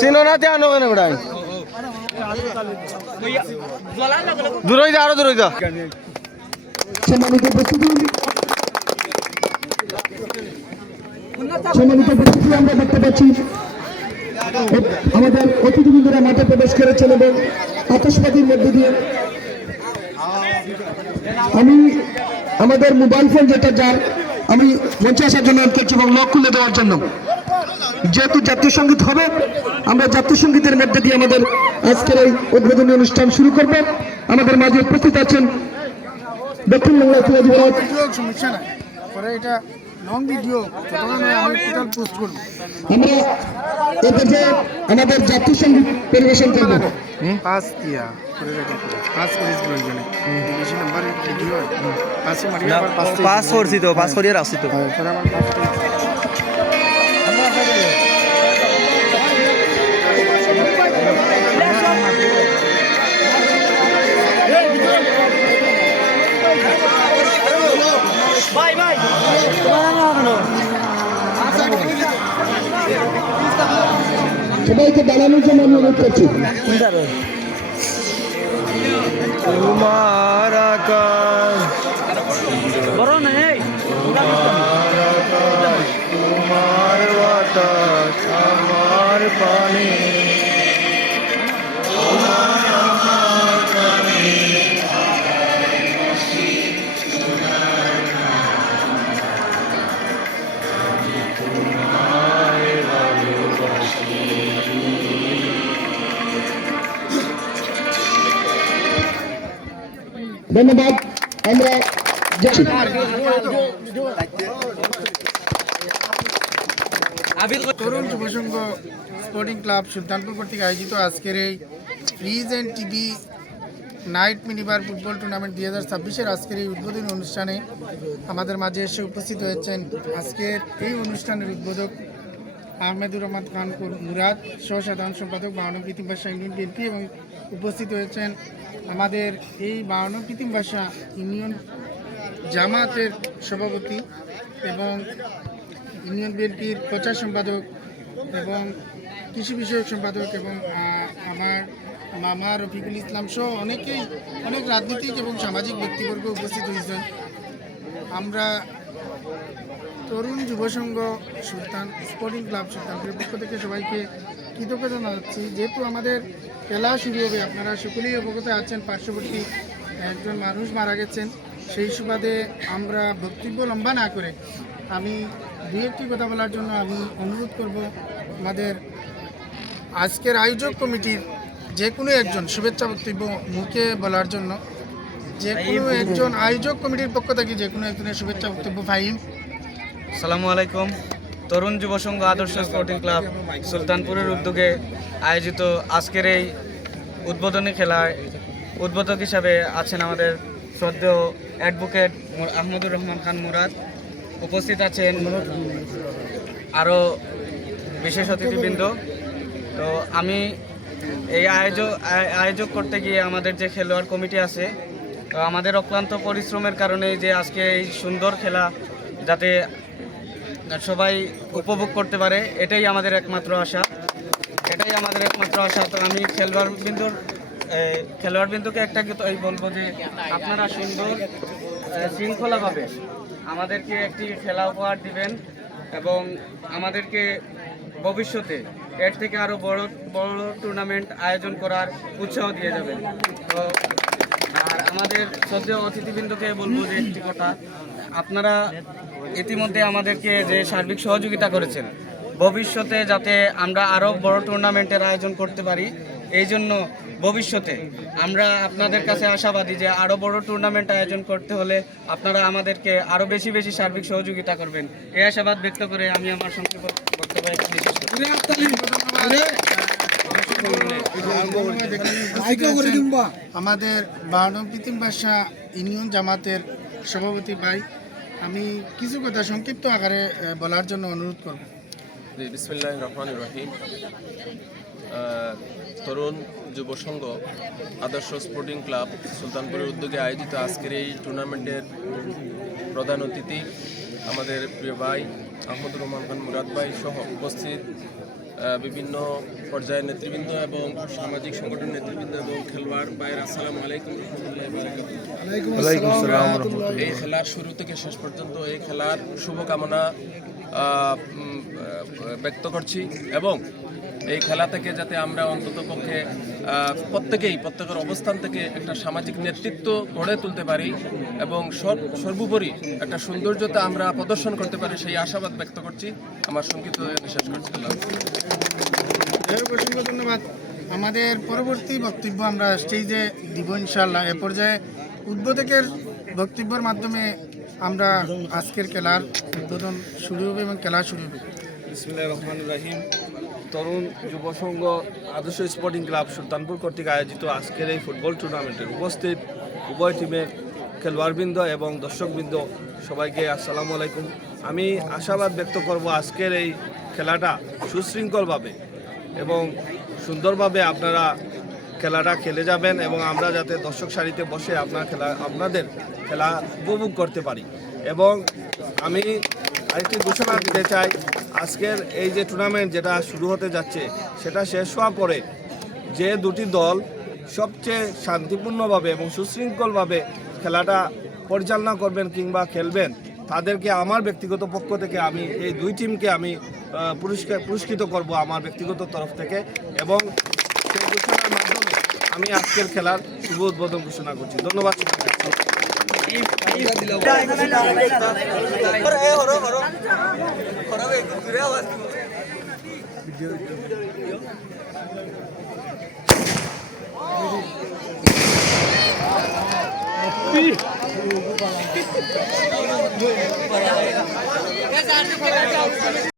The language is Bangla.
চিনো না তে আনো কেন বেড়াই দূরই যা আরো দূরই যা সম্মানিত উপস্থিতি সম্মানিত উপস্থিতি আমরা দেখতে পাচ্ছি আমাদের অতিথিবৃন্দরা মাঠে প্রবেশ করেছেন এবং আতশবাজির মধ্যে দিয়ে আমি আমাদের মোবাইল ফোন যেটা যার আমি মঞ্চে আসার জন্য অনুরোধ করছি এবং লক খুলে দেওয়ার জন্য যেহেতু জাতীয় সঙ্গীত হবে আমরা জাতীয় সঙ্গীতের মধ্যে দিয়ে আমাদের আজকের এই উদ্বোধনী অনুষ্ঠান শুরু করব। আমাদের মাঝে উপস্থিত আছেন দক্ষিণ বাংলা সমস্যা নাই পরে এটা লং ভিডিও আমি টোটাল পোস্ট করব। আমরা এতে আমাদের জাতীয় সঙ্গীত পরিবেশন করব। পাস দিয়া করে রেখে পাস করিস প্রয়োজনে বেশি নাম্বার ভিডিও পাসে মারি আবার পাস করছি তো পাস করিয়ে রাখছি তো পরে আমার পাস সবাইকে দাঁড়ানোর জন্য আমি অনুরোধ করছি। তোমার আকাশ তোমার বাতাস আমার পানি ধন্যবাদ। আমরা যাচ্ছি তরুণ যুব সংঘ স্পোর্টিং ক্লাব সুলতানপুর কর্তৃক আয়োজিত আজকের এই fridge and TV night minibar football tournament 2026-এর আজকের এই উদ্বোধনী অনুষ্ঠানে আমাদের মাঝে এসে উপস্থিত হয়েছেন আজকের এই অনুষ্ঠানের উদ্বোধক আহমেদুর রহমান খান মুরাদ, সহ সাধারণ সম্পাদক 52 কৃত্রিম ভাষা ইউনিয়ন বিএনপি, এবং উপস্থিত হয়েছেন আমাদের এই 52 কৃত্রিম ভাষা ইউনিয়ন জামাতের সভাপতি এবং ইউনিয়ন বিএনপির প্রচার সম্পাদক এবং কৃষি বিষয়ক সম্পাদক এবং আমার মামা রফিকুল ইসলাম সহ অনেক রাজনৈতিক এবং সামাজিক ব্যক্তিবর্গ উপস্থিত হয়েছেন। আমরা তরুণ যুব সংঘ সুলতান স্পোর্টিং ক্লাব সুলতানপুরের পক্ষ থেকে সবাইকে কৃতজ্ঞতা জানাচ্ছি। যেহেতু আমাদের খেলা শুরু হবে, আপনারা সকলেই অবগত আছেন পার্শ্ববর্তী একজন মানুষ মারা গেছেন, সেই সুবাদে আমরা বক্তব্য লম্বা না করে আমি দুই একটি কথা বলার জন্য আমি অনুরোধ করব আমাদের আজকের আয়োজক কমিটির যে কোনো একজন শুভেচ্ছা বক্তব্য মুখে বলার জন্য, যে কোনো একজন আয়োজক কমিটির পক্ষ থেকে যে কোনো একজনের শুভেচ্ছা বক্তব্য। ফাহিম। আসসালামু আলাইকুম। তরুণ যুব সংঘ আদর্শ স্পোর্টিং ক্লাব সুলতানপুরের উদ্যোগে আয়োজিত আজকের এই উদ্বোধনী খেলায় উদ্বোধক হিসাবে আছেন আমাদের শ্রদ্ধেয় অ্যাডভোকেট আহমদুর রহমান খান মুরাদ। উপস্থিত আছেন আরও বিশেষ অতিথিবৃন্দ। তো আমি এই আয়োজক করতে গিয়ে আমাদের যে খেলোয়াড় কমিটি আছে, তো আমাদের অক্লান্ত পরিশ্রমের কারণে যে আজকে এই সুন্দর খেলা যাতে সবাই উপভোগ করতে পারে, এটাই আমাদের একমাত্র আশা। তো আমি খেলোয়াড়বৃন্দকে একটা কথাই বলবো যে আপনারা সুন্দর শৃঙ্খলাভাবে আমাদেরকে একটি খেলা উপহার দিবেন এবং আমাদেরকে ভবিষ্যতে এর থেকে আরও বড় বড় টুর্নামেন্ট আয়োজন করার উৎসাহ দিয়ে যাবেন। তো আর আমাদের শ্রদ্ধেয় অতিথিবৃন্দকে বলবো যে একটি কথা, আপনারা ইতিমধ্যে আমাদেরকে যে সার্বিক সহযোগিতা করেছেন, ভবিষ্যতে যাতে আমরা আরও বড় টুর্নামেন্টের আয়োজন করতে পারি, এই জন্য ভবিষ্যতে আমরা আপনাদের কাছে আশাবাদী যে আরও বড় টুর্নামেন্ট আয়োজন করতে হলে আপনারা আমাদেরকে আরও বেশি বেশি সার্বিক সহযোগিতা করবেন, এই আশাবাদ ব্যক্ত করে আমি আমার সংক্ষেপ বক্তব্য এখানে শেষ করছি। আমাদের 52 কৃত্রিম ভাষা ইউনিয়ন জামাতের সভাপতি ভাই, আমি কিছু কথা সংক্ষিপ্ত আকারে বলার জন্য অনুরোধ করব। বিসমিল্লাহির রহমানির রহিম। তরুণ যুব সংঘ আদর্শ স্পোর্টিং ক্লাব সুলতানপুরের উদ্যোগে আয়োজিত আজকের এই টুর্নামেন্টের প্রধান অতিথি আমাদের প্রিয় ভাই আহমদুর রহমান খান মুরাদ ভাই সহ উপস্থিত বিভিন্ন পর্যায়ের নেতৃবৃন্দ এবং সামাজিক সংগঠনের নেতৃবৃন্দ এবং খেলোয়াড় ভাইয়ের আসসালামু আলাইকুম রহমতুল্লাহি ওয়া বারাকাতুহু। ওয়ালাইকুম আসসালাম ওয়া রাহমাতুল্লাহ। এই খেলার শুরু থেকে শেষ পর্যন্ত এই খেলার শুভকামনা ব্যক্ত করছি এবং এই খেলা থেকে যাতে আমরা অন্তত পক্ষে প্রত্যেকের অবস্থান থেকে একটা সামাজিক নেতৃত্ব গড়ে তুলতে পারি এবং সর্বোপরি একটা সৌন্দর্যতা আমরা প্রদর্শন করতে পারি সেই আশাবাদ ব্যক্ত করছি। আমার সংক্ষিপ্ত শেষ করছি। অসংখ্য ধন্যবাদ। আমাদের পরবর্তী বক্তব্য আমরা স্টেজে দিব ইনশাআল্লাহ। এ পর্যায়ে উদ্বোধকের বক্তব্যের মাধ্যমে আমরা আজকের খেলার উদ্বোধন শুরু হবে এবং খেলা শুরু হবে। বিসমিল্লাহির রহমানির রহিম। তরুণ যুব সংঘ আদর্শ স্পোর্টিং ক্লাব সুলতানপুর কর্তৃক আয়োজিত আজকের এই ফুটবল টুর্নামেন্টের উপস্থিত উভয় টিমের খেলোয়াড়বৃন্দ এবং দর্শকবৃন্দ সবাইকে আসসালামু আলাইকুম। আমি আশাবাদ ব্যক্ত করব আজকের এই খেলাটা সুশৃঙ্খলভাবে এবং সুন্দরভাবে আপনারা খেলাটা খেলে যাবেন এবং আমরা যাতে দর্শক সারিতে বসে আপনাদের খেলা উপভোগ করতে পারি। এবং আমি আরেকটি ঘোষণা দিতে চাই, আজকের এই যে টুর্নামেন্ট যেটা শুরু হতে যাচ্ছে সেটা শেষ হওয়ার পরে যে দুটি দল সবচেয়ে শান্তিপূর্ণভাবে এবং সুশৃঙ্খলভাবে খেলাটা পরিচালনা করবেন কিংবা খেলবেন তাদেরকে আমার ব্যক্তিগত পক্ষ থেকে আমি এই দুই টিমকে আমি পুরস্কৃত করব আমার ব্যক্তিগত তরফ থেকে এবং সেই ঘোষণার মাধ্যমে আমি আজকের খেলার শুভ উদ্বোধন ঘোষণা করছি। ধন্যবাদ।